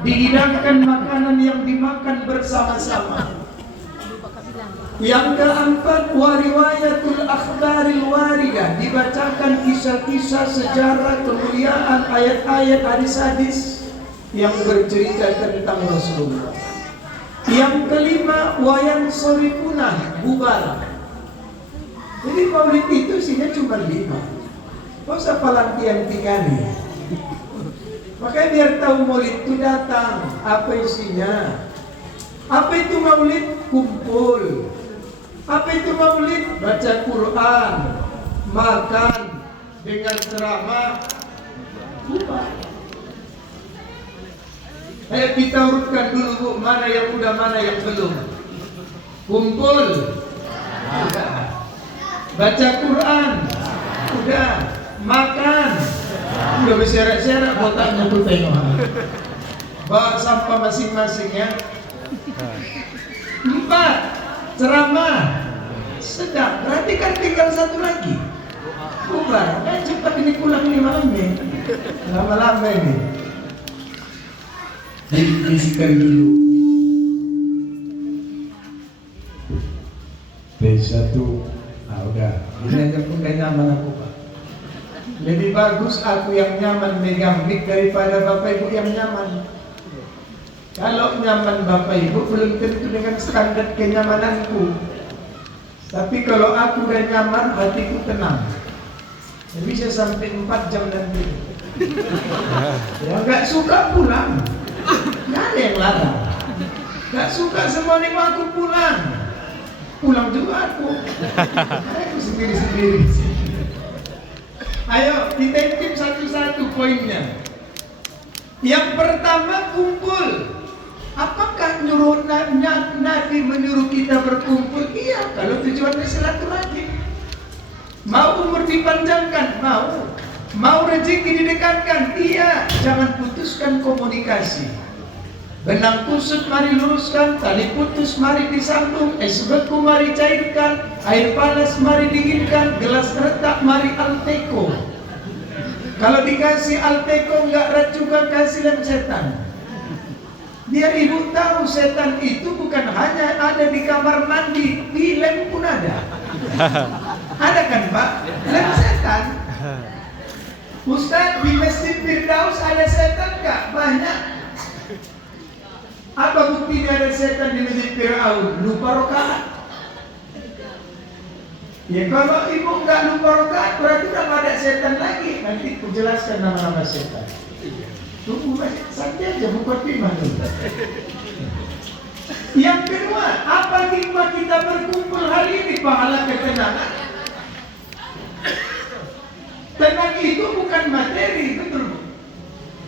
dihidangkan makanan yang dimakan bersama-sama. Yang keempat, wariwayatul akhbaril waridah, dibacakan kisah-kisah sejarah kemuliaan, ayat-ayat, hadis-hadis yang bercerita tentang Rasulullah. Yang kelima, wayan sorifuna, bubar. Jadi maulid itu isinya cuma 5. Kok usah palang tiang nih. Makanya biar tahu maulid itu datang, apa isinya. Apa itu maulid? Kumpul. Apa itu maulid? Baca Quran, makan, dengan ceramah, bubar. Ayo kita urutkan dulu Bu, mana yang udah, mana yang belum. Kumpul, udah. Baca Quran, udah. Makan, udah berserak-serak botaknya tuh tengok. Bawa sampah masing-masing ya. 4, ceramah, sedap. Berarti kan tinggal 1 lagi. Bubar, kan cepat ini pulang ini malamnya. Lama-lama ini. Diisikan dulu. B1, udah. Ini aja pun gak nyaman aku Pak. Lebih bagus aku yang nyaman megang mic daripada Bapak Ibu yang nyaman. Kalau nyaman Bapak Ibu belum tentu dengan standar kenyamananku. Tapi kalau aku udah nyaman, hatiku tenang. Bisa sampai 4 jam nanti. Ya gak suka pulang. Gak ada yang larang. Gak suka semua nih aku pulang. Pulang juga aku. Aku sendiri-sendiri. Ayo kita intip satu-satu poinnya. Yang pertama, kumpul. Apakah Nabi menyuruh kita berkumpul? Iya, kalau tujuannya silaturahim. Mau umur dipanjangkan? Mau. Mau rezeki didekatkan? Iya. Jangan putuskan komunikasi. Benang kusut mari luruskan, tali putus mari disambung, es beku mari cairkan, air panas mari dinginkan, gelas retak mari Alteco. Kalau dikasih Alteco enggak racukan, kasih lem setan. Biar ibu tahu setan itu bukan hanya ada di kamar mandi, di lem pun ada. Ada kan Pak? Lem setan. Ustaz, di Masjid Firdaus ada setan enggak? Banyak. Apa buktinya ada setan di Masjid Fir'aun? Lupa rokaat. Ya kalau ibu nggak lupa rokaat, berarti udah ada setan lagi. Nanti aku jelaskan nama-nama setan. Tunggu saja aja buka firman dulu. Yang kedua, apa hikmah kita berkumpul hari ini? Pahala ketenangan. Tenang itu bukan materi, betul.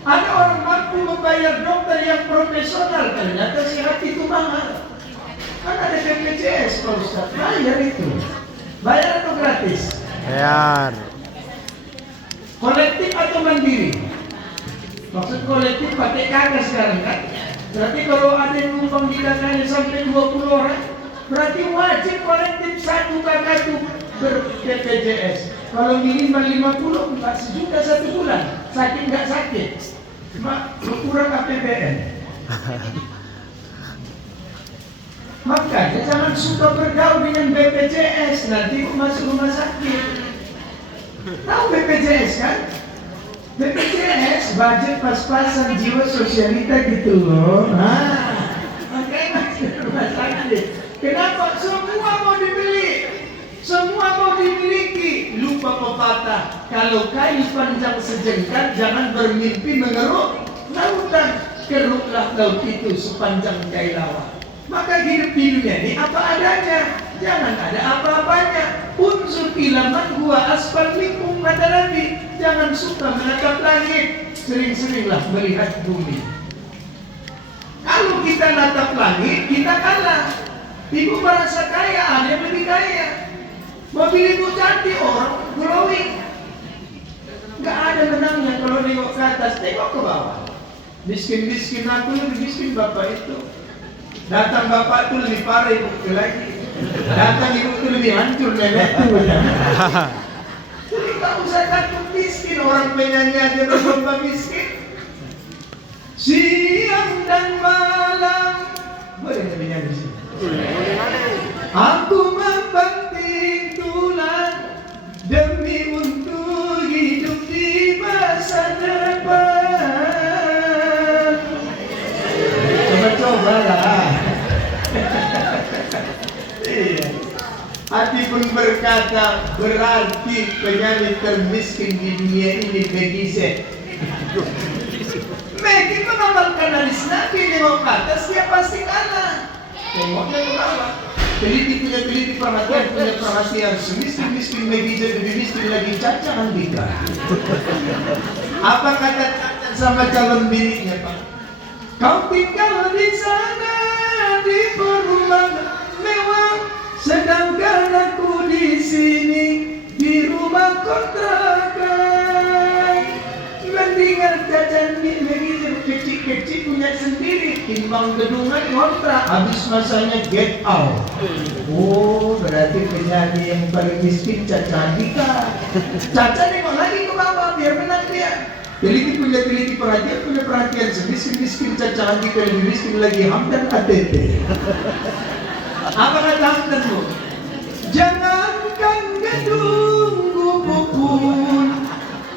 Ada orang mampu membayar dokter yang profesional, ternyata si hati itu mahal. Kan ada BPJS Pak Ustaz, bayar itu. Bayar atau gratis? Bayar. Kolektif atau mandiri? Maksud kolektif pakai kakak sekarang kan? Berarti kalau ada yang numpang di kakaknya sampai 20 orang, berarti wajib kolektif satu kakak itu ber-BPJS. Kalau minimal 50, enggak sejuta 1 bulan. Sakit enggak sakit, cuma kurang APBN. Makanya jangan suka bergaul dengan BPJS, nanti masuk rumah sakit. Tahu BPJS kan? BPJS budget pas-pasan jiwa sosialita gitu loh. Makanya masuk rumah sakit. Kenapa? Semua mau dibeli, semua mau dimiliki. Lupa pepatah, kalau kayu panjang sejengkal, jangan bermimpi mengeruk lautan. Keruklah laut itu sepanjang kayu lawan. Maka hidup di dunia ini apa adanya, jangan ada apa-apanya. Unsur ilaman gua aspal minkum kata Nabi. Jangan suka menatap langit, sering-seringlah melihat bumi. Kalau kita natap langit, kita kalah. Ibu merasa kaya, ada yang lebih kaya. Mobil ibu cantik, orang glowing. Gak ada menangnya kalau nengok ke atas, tengok ke bawah. Miskin-miskin aku lebih miskin bapak itu. Datang bapak itu lebih parah ibu itu lagi. Datang ibu itu lebih hancur nenek itu. Jadi tak usah takut miskin, orang penyanyi aja berlomba miskin. Siang dan malam. Boleh nggak nyanyi di sini? Aku membanting tulang demi untuk hidup di masa depan. Coba-cobalah. Iya. Hati pun berkata, berarti penyanyi termiskin di dunia ini Maggie Z. Maggie mengamalkan hadis Nabi, nengok ke atas dia pasti kalah. Tengoknya ke bawah. Teliti punya perhatian. Semiskin Maggie Z lebih miskin lagi Caca Andika. Apa kata Caca sama calon bininya, Pak? Kau tinggal di sana di perumahan mewah, sedangkan aku di sini di rumah kontrakan. Mendingan Caca Andika kecil-kecil punya sendiri timbang gedungan kontrak. Habis masanya get out. Oh, berarti penyanyi yang paling miskin Caca Andika. Caca nengok lagi ke bawah biar menang dia. Teliti punya perhatian semiskin Caca Andika lebih miskin lagi Hamdan ATT. Apa kata Hamdan bu? Jangankan gedung gubuk pun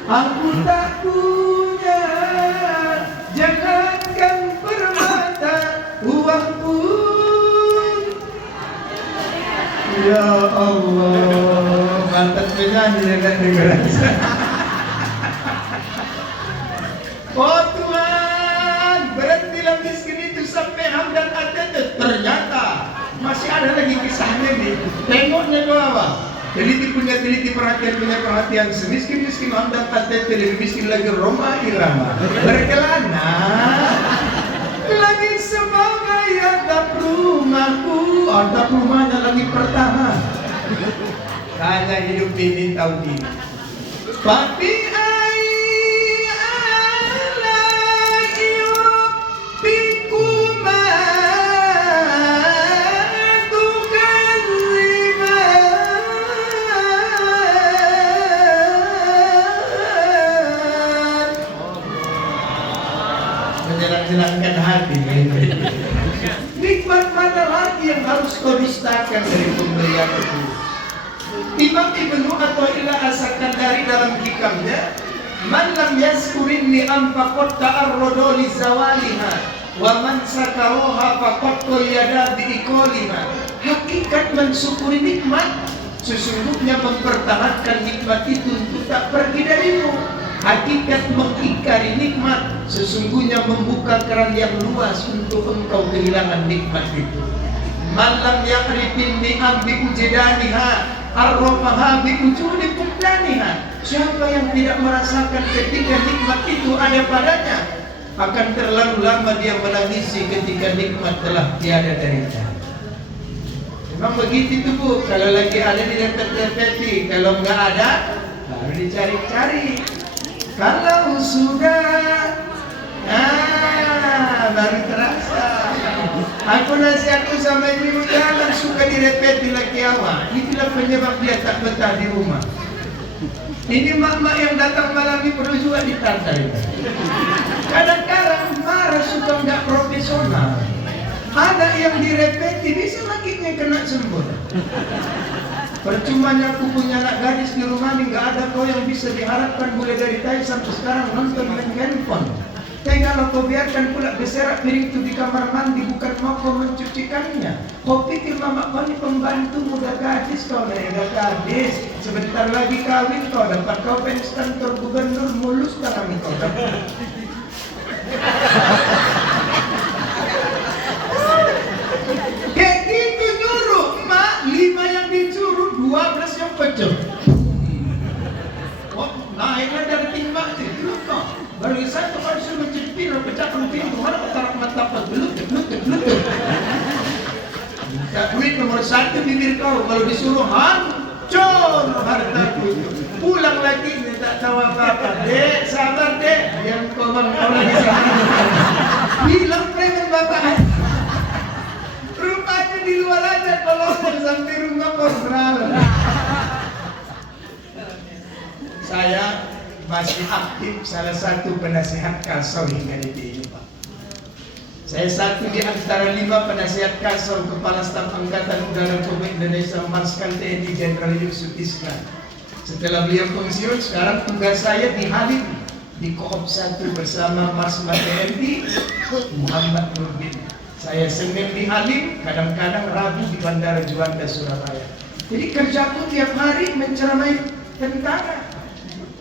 aku tak punya, jangankan permata uang pun. Ya Allah, mantap penyanyi dengan negara. Oh Tuhan, berhentilah miskin itu sampai Hamdan ATT. Ternyata masih ada lagi kisahnya nih. Tengoknya ke bawah. Teliti punya perhatian. Semiskin Hamdan ATT lebih miskin lagi Roma Irama. Berkelana lagi sebagai atap rumahku. Atap rumahnya lagi pertama. Hanya hidup ini tahu diri. Tapi menyenangkan hati. Nikmat mana lagi yang harus kau dustakan dari pemberian itu? Imam Ibnu Athaillah As-Sakandari dalam hikamnya, man lam yazkurin ni'am faqad ta'arrada li zawaliha wa man sakaroha faqad qayyada bi iqaliha. Hakikat mensyukuri nikmat sesungguhnya mempertahankan nikmat itu untuk tak pergi darimu. Hakikat mengingkari nikmat sesungguhnya membuka keran yang luas untuk engkau kehilangan nikmat itu. Malam ya'rifin ni'am bi ujdaniha arrafaha bi wujudi fuqdaniha. Siapa yang tidak merasakan ketika nikmat itu ada padanya, akan terlalu lama dia menangisi ketika nikmat telah tiada darinya. Memang begitu itu bu, kalau lagi ada direpet-repeti, kalau nggak ada baru dicari-cari. Kalau sudah, baru terasa. Aku nasihatku sama ibu, jangan suka direpeti laki awak. Itulah penyebab dia tak betah di rumah. Ini mak-mak yang datang malam ini perlu juga ditandai. Kadang-kadang marah suka nggak profesional. Ada yang direpeti, bisa lakinya kena sembur. Percumanya aku punya anak gadis di rumah ini, nggak ada kau yang bisa diharapkan mulai dari tadi sampai sekarang nonton main handphone. Tapi kalau kau biarkan pula berserakan piring itu di kamar mandi, bukan mau kau mencucikannya. Kau pikir mama kau ini pembantu muda gadis, kau udah gadis. Sebentar lagi kawin kau dapat kau pensi kantor gubernur, mulus tangan kau dapat. Kayak gitu nyuruh mak, 5 yang disuruh, 12 yang pecah. Oh, naiklah dari timbang itu kok. Baru satu kali suruh menjepit, pecahkan pintu, mana kotak mata belut. Minta duit nomor 1 bibir kau, kalau disuruh hancur hartaku itu. Pulang lagi tak tahu apa-apa. Dek, sabar dek, yang kau lagi sabar. Bilang preman bapak. Rupanya di luar aja kalau sampai rumah kontrol. Saya masih aktif salah satu penasihat Kalsawi ini Pak. Saya satu di antara 5 penasihat Kasor Kepala Staf Angkatan Udara Republik Indonesia Marskal TNI Jenderal Yusuf Iskandar. Setelah beliau pensiun, sekarang tugas saya di Halim di Koop 1 bersama Marsma TNI Muhammad Nurdin. Saya Senin di Halim, kadang-kadang Rabu di Bandara Juanda Surabaya. Jadi kerjaku tiap hari menceramai tentara.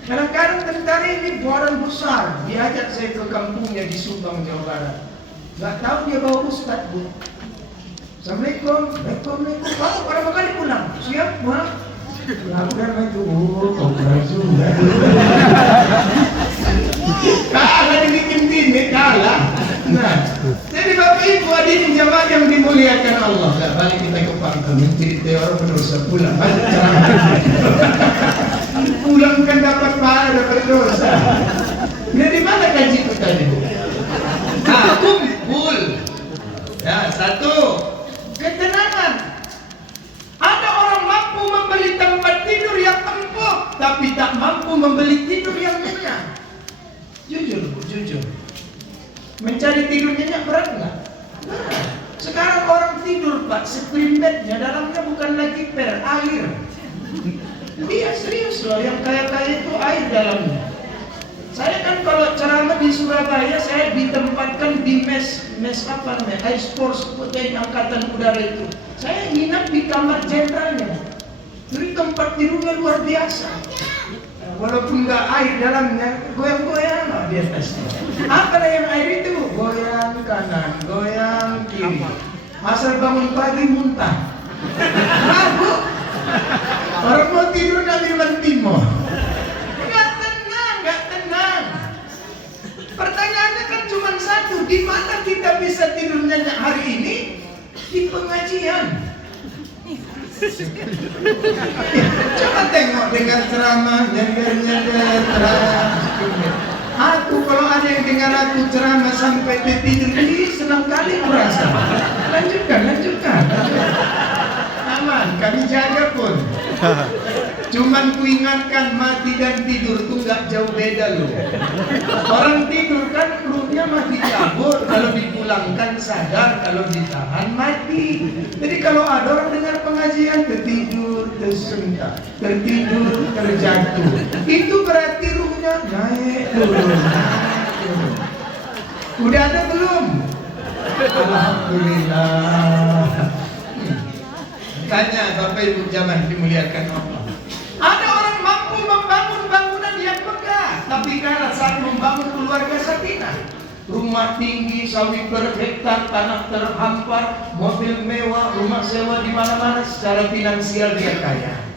Kadang-kadang tentara ini buaran besar, diajak saya ke kampungnya di Subang, Jawa Barat. Gak tahu dia bawa ustaz, Bu. Assalamualaikum, Waalaikumsalam. Kamu berapa kali pulang? Siap, Ma. Aku udah maju. Kau juga. Kalah dibikin ini, kalah. Nah, jadi Bapak Ibu hadirin jamaah yang dimuliakan Allah. Gak balik kita ke pangkal mencerita orang berdosa pulang. Pulang kan dapat pahala, dapat dosa. Dari mana kaji kita tadi, Bu? Kumpul. Ya, satu, ketenangan. Ada orang mampu membeli tempat tidur yang empuk, tapi tak mampu membeli tidur yang nyenyak. Jujur, Bu, jujur. Mencari tidur nyenyak berat nggak? Nah, sekarang orang tidur, Pak, spring bednya dalamnya bukan lagi air. Iya serius loh, yang kaya-kaya itu air dalamnya. Saya kan kalau ceramah di Surabaya, saya ditempatkan di mes apa namanya, High Sports TNI Angkatan Udara itu. Saya nginap di kamar jenderalnya. Jadi tempat tidurnya luar biasa. Walaupun nggak air dalamnya, goyang-goyang lah di atasnya. Apa yang air itu? Goyang kanan, goyang kiri. Asal bangun pagi muntah. Ragu. Orang mau tidur nggak minum timo. Pertanyaannya kan cuma satu, di mana kita bisa tidur nyenyak hari ini? Di pengajian. Coba tengok dengar ceramah, nyender-nyender, aku kalau ada yang dengar aku ceramah sampai tidur, senang kali merasa. Lanjutkan. Aman, kami jaga pun. Cuman kuingatkan mati dan tidur tuh nggak jauh beda loh. Orang tidur kan perutnya mati cabut, kalau dipulangkan sadar, kalau ditahan mati. Jadi kalau ada orang dengar pengajian tertidur, tersentak, tertidur, terjatuh, itu berarti ruhnya naik turun. Udah ada belum? Alhamdulillah. Tanya Bapak Ibu jamaah dimuliakan Allah. Ada orang mampu membangun bangunan yang megah, tapi kalah saat membangun keluarga sakinah. Rumah tinggi, sawit berhektar, tanah terhampar, mobil mewah, rumah sewa di mana-mana, secara finansial dia kaya.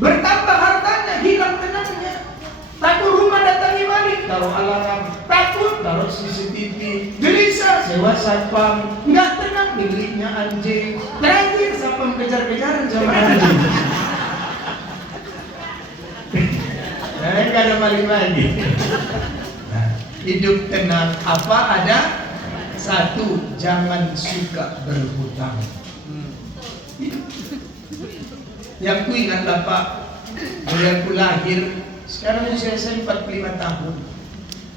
Bertambah hartanya, hilang tenangnya. Takut rumah datangi balik, taruh alarm. Takut, taruh CCTV. Gelisah, sewa satpam. Nggak tenang, miliknya anjing. Terakhir, satpam kejar-kejaran sama anjing. Nggak ada balik lagi. Nah, hidup tenang. Apa ada? Satu, jangan suka berhutang. Yang ku ingatlah Pak, mulai ku lahir, sekarang usia saya 45 tahun.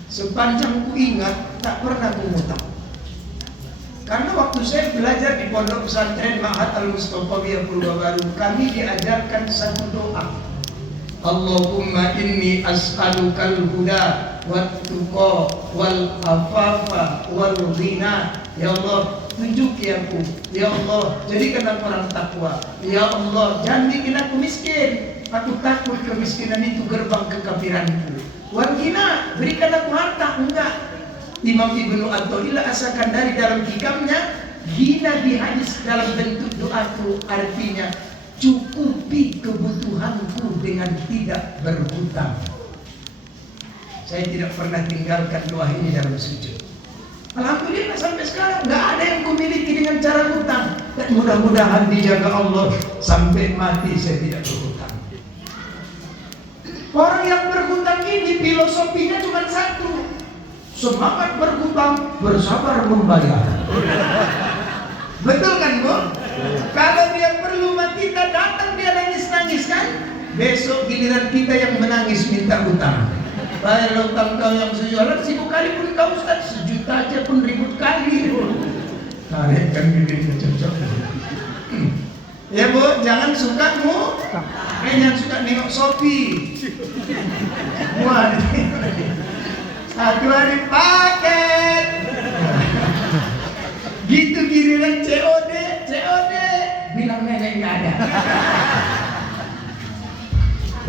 Sepanjang ku ingat, tak pernah ku ngutang. Karena waktu saya belajar di Pondok Pesantren Ma'had Al-Mustofawiyah Purbabaru, kami diajarkan satu doa. Allahumma inni as'alukal huda wat tuqa wal afafa wal ghina. Ya Allah, tunjuki aku. Ya Allah, jadikan aku orang takwa. Ya Allah, jangan bikin aku miskin. Aku takut kemiskinan itu gerbang kekafiranku. Wal ghina, berikan aku harta. Enggak. Imam Ibnu Athaillah As-Sakandari dalam hikamnya, ghina di hadis dalam bentuk doa itu artinya cukupi kebutuhanku dengan tidak berhutang. Saya tidak pernah tinggalkan doa ini dalam sujud. Alhamdulillah sampai sekarang nggak ada yang kumiliki dengan cara hutang. Dan mudah-mudahan dijaga Allah sampai mati saya tidak berhutang. Orang yang berhutang ini filosofinya cuma satu. Semangat berhutang, bersabar membayar. Betul kan, Bu? Kalau dia perlu kita datang, dia nangis-nangis kan? Besok giliran kita yang menangis minta hutang. Bayar hutang kau yang sejualan, 1000 kali pun kau Ustaz, 1 juta aja pun ribut kali. Tarik kan bibirnya cocok. Ya Bu, jangan suka Bu. Jangan suka nengok Shopee. Wah, satu hari paket. Gitu giliran COD, bilang nenek nggak ada.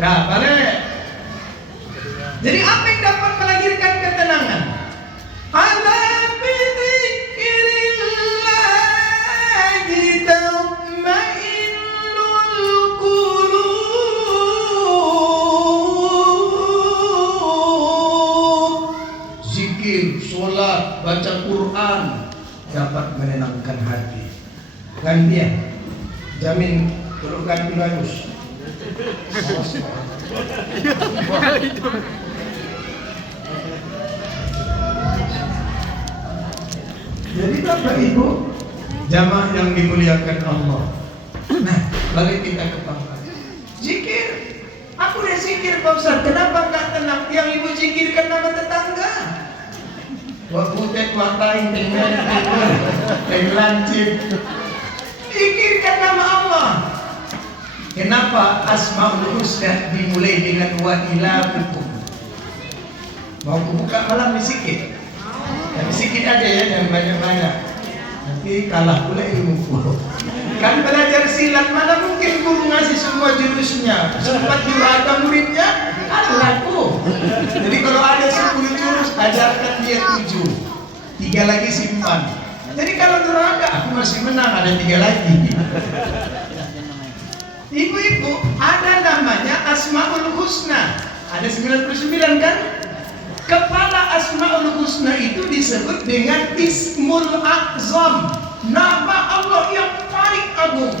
Nah, balik. Jadi apa yang dapat melahirkan ketenangan? Ala bidzikrillahi tatma'innul qulub. Zikir, sholat, baca Quran dapat menenangkan hati. Kan dia jamin kalau ganti bagus. Jadi Bapak Ibu jamaah yang dimuliakan Allah. Nah, balik kita ke pangkat. Zikir. Aku udah zikir Pak Ustaz, kenapa enggak tenang? Yang ibu zikirkan nama tetangga. Wah putet, wah taing, lancip. Zikirkan nama Allah. Kenapa Asmaul Husna dimulai dengan wa ilahukum? Mau buka malam sedikit? Tapi sedikit aja ya, jangan banyak-banyak. Nanti kalah pula ilmuku. Kan belajar silat, mana mungkin guru ngasih semua jurusnya. Sempat jurata muridnya, kalahku. Jadi kalau ada 10 jurus, ajarkan dia 7. 3 lagi simpan. Jadi kalau durhaka, aku masih menang, ada 3 lagi. Ibu-ibu, ada namanya Asmaul Husna. Ada 99 kan? Kepala Asmaul Husna itu disebut dengan Ismul A'zam, nama Allah yang paling agung.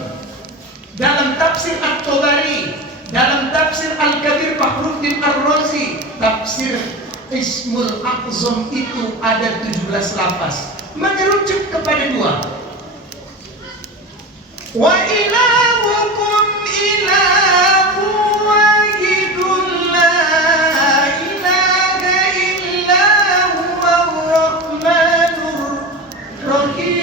Dalam tafsir At-Tabari, dalam tafsir Al-Kabir Fakhruddin Ar-Razi, tafsir Ismul A'zam itu ada 17 lafaz, mengerucut kepada 2. Wa ilahukum ilahu wahidun la ilaha illa huwar rahmanur rahim.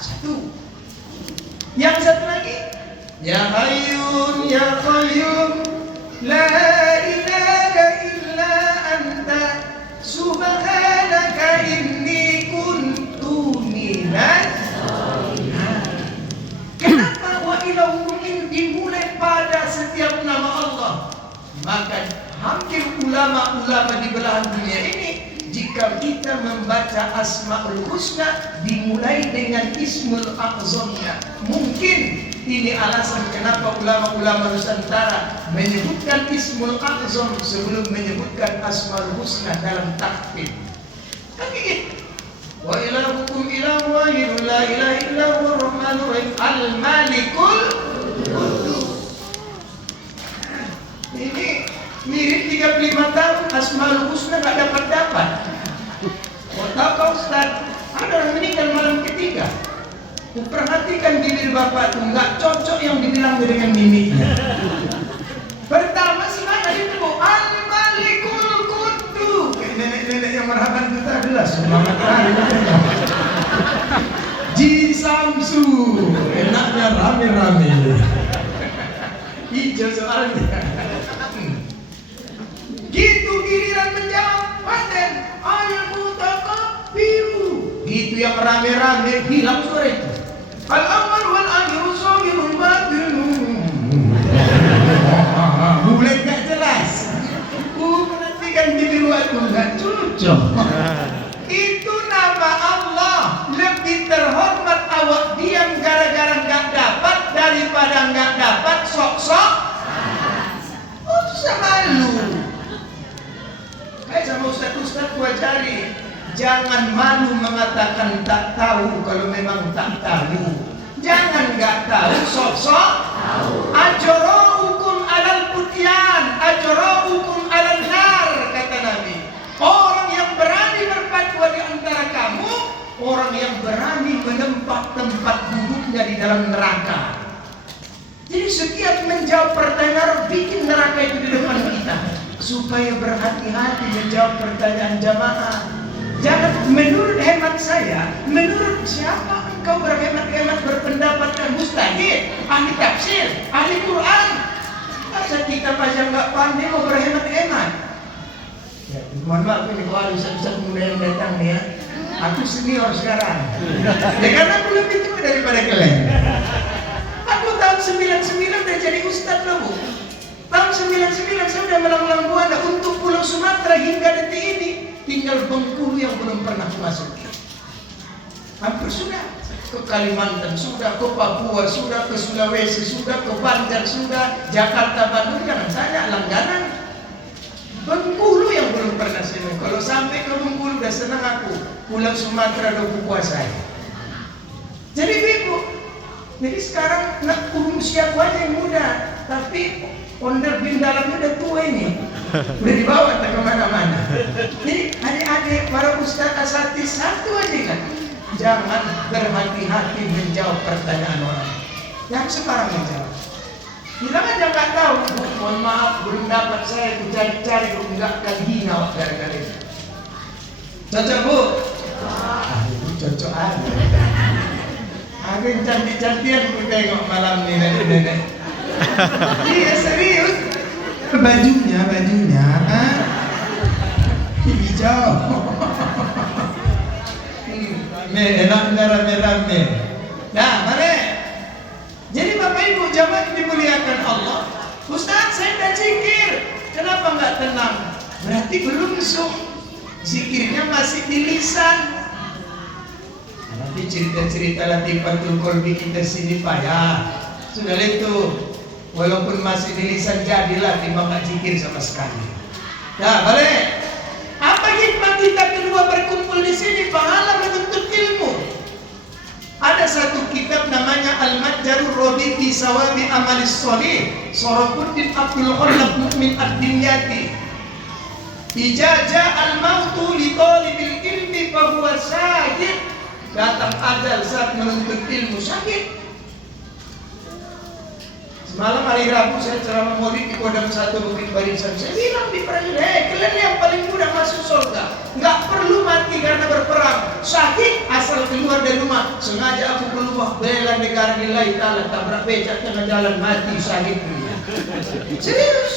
1. Yang satu lagi, ya hayyun ya qayyum la ilaha illa anta subhanaka inni kuntu minaz zalimin. Kenapa wa ilahukum ini dimulai pada setiap nama Allah? Maka hampir ulama-ulama di belahan dunia ini, jika kita membaca Asmaul Husna dimulai dengan Ismul A'zamnya. Mungkin ini alasan kenapa ulama-ulama Nusantara menyebutkan Ismul A'zam sebelum menyebutkan Asmaul Husna dalam takbir. Kan gitu. Wa ilahukum ilahu wahidun la ilaha illa huwar rahmanur rahim al-malikul qudus. Ini mirip 35 tahun Asmaul Husna gak dapat. Kau tahu Pak Ustaz, ada orang meninggal malam ketiga. Perhatikan bibir bapak tuh nggak cocok yang dibilang dengan mimiknya. Pertama sih mana itu Al-Malikul Qudus. Nenek-nenek yang marhaban kita adalah semangat kali. Ji Samsu, enaknya rame-rame. Hijau soalnya. Gitu giliran menjawab paten Al-Mutakabiru. Gitu yang rame-rame hilang suara itu. Al-awwal wal akhir shahirul batin. Mulai gak jelas. Perhatikan bibir waktu gak cocok. Itu nama Allah. Lebih terhormat awak diam gara-gara gak dapat daripada gak dapat sok-sok. Usah malu. Kayak sama ustaz-ustaz gua cari, jangan malu mengatakan tak tahu kalau memang tak tahu. Jangan nggak tahu sok-sok tahu. Ajraukum alal putyan, ajraukum alal nar, kata Nabi. Orang yang berani berfatwa di antara kamu, orang yang berani menempat tempat duduknya di dalam neraka. Jadi setiap menjawab pertanyaan bikin neraka itu di depan kita, supaya berhati-hati menjawab pertanyaan jamaah. Jangan menurut hemat saya, menurut siapa engkau berhemat-hemat berpendapat dan mustahil, ahli tafsir, ahli Quran. Masa kita aja nggak pandai mau berhemat-hemat? Ya, mohon maaf ini kalau ada ustaz-ustaz muda yang datang nih ya. Aku senior sekarang. Ya karena aku lebih tua daripada kalian. Aku tahun 99 udah jadi ustaz loh bu. Tahun 99 saya udah melang-lang buana untuk Pulau Sumatera hingga detik ini. Tinggal Bengkulu yang belum pernah masuk. Hampir sudah. Ke Kalimantan sudah, ke Papua sudah, ke Sulawesi sudah, ke Banjar sudah, Jakarta, Bandung, jangan tanya langganan. Bengkulu yang belum pernah saya. Kalau sampai ke Bengkulu udah senang aku. Pulau Sumatera udah kuasai. Jadi ibu, jadi sekarang nak usia aku aja yang muda, tapi ondel bin dalamnya udah tua ini. Udah dibawa tak kemana-mana. Jadi adik-adik para ustaz asatidz satu aja kan, jangan berhati-hati menjawab pertanyaan orang. Yang sekarang menjawab. Bilang aja nggak tahu, mohon maaf belum dapat saya, aku cari-cari, aku nggak akan hina gara-gara itu. Cocok bu? Cocok aja. Aku yang cantik-cantian aku tengok malam ini nenek-nenek. Iya serius. Bajunya hijau. Enak rame-rame. Nah, mari. Jadi Bapak Ibu jamaah dimuliakan Allah. Ustaz, saya udah zikir. Kenapa nggak tenang? Berarti belum sum. Zikirnya masih di lisan. Nanti cerita-cerita latifatul qalbi kita sini payah. Sudah itu. Walaupun masih di lisan jadilah timbang nggak zikir sama sekali. Nah, balik. Apa hikmah kita kedua berkumpul di sini? Pahala menuntut ilmu. Ada satu kitab namanya Al-Matjarur Rabi fi Sawabi Amalis Sholih, Sorofuddin Abdul Khallaq Mu'min Ad-Dimyati. Ijaza al-mautu li talibil ilmi fa huwa syahid. Datang ajal saat menuntut ilmu, sakit. Semalam hari Rabu saya ceramah maulid di Kodam 1 Bukit Barisan. Saya bilang di prajurit, kalian yang paling mudah masuk surga. Nggak perlu mati karena berperang. Syahid asal keluar dari rumah. Sengaja aku keluar bela negara nilai ta'ala, tabrak becak tengah jalan, mati syahid dunia. Serius.